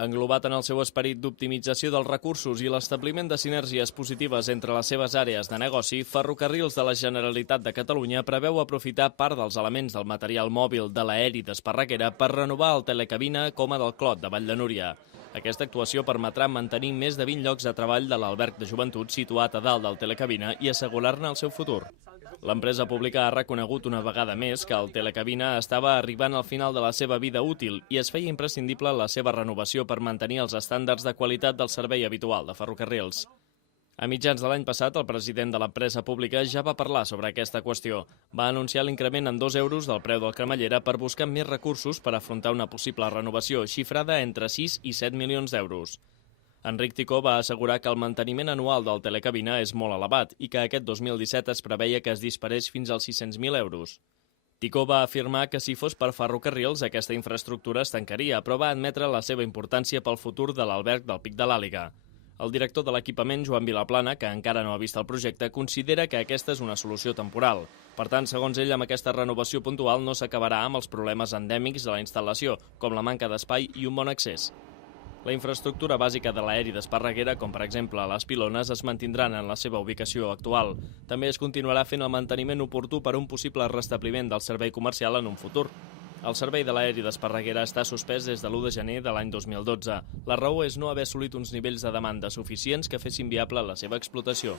Englobat en el seu esperit d'optimització dels recursos i l'establiment de sinergies positives entre les seves àrees de negoci, Ferrocarrils de la Generalitat de Catalunya preveu aprofitar part dels elements del material mòbil de l'aeri d'Esparreguera per renovar el telecabina Coma del Clot de Vall de Núria. Aquesta actuació permetrà mantenir més de 20 llocs de treball de l'alberg de joventut situat a dalt del telecabina i assegurar-ne el seu futur. L'empresa pública ha reconegut una vegada més que el telecabina estava arribant al final de la seva vida útil i es feia imprescindible la seva renovació per mantenir els estàndards de qualitat del servei habitual de ferrocarrils. A mitjans de l'any passat, el president de l'empresa pública ja va parlar sobre aquesta qüestió. Va anunciar l'increment en 2 euros del preu del cremallera per buscar més recursos per afrontar una possible renovació xifrada entre 6 i 7 milions d'euros. Enric Ticó va assegurar que el manteniment anual del telecabina és molt elevat i que aquest 2017 es preveia que es disparés fins als 600.000 euros. Ticó va afirmar que si fos per ferrocarrils aquesta infraestructura es tancaria, però va admetre la seva importància pel futur de l'alberg del Pic de l'Àliga. El director de l'equipament, Joan Vilaplana, que encara no ha vist el projecte, considera que aquesta és una solució temporal. Per tant, segons ell, amb aquesta renovació puntual no s'acabarà amb els problemes endèmics de la instal·lació, com la manca d'espai i un bon accés. La infraestructura bàsica de l'aeri d'Esparreguera, com per exemple les pilones, es mantindran en la seva ubicació actual. També es continuarà fent el manteniment oportú per a un possible restabliment del servei comercial en un futur. El servei de l'aeri d'Esparreguera està suspès des de l'1 de gener de l'any 2012. La raó és no haver assolit uns nivells de demanda suficients que fessin viable la seva explotació.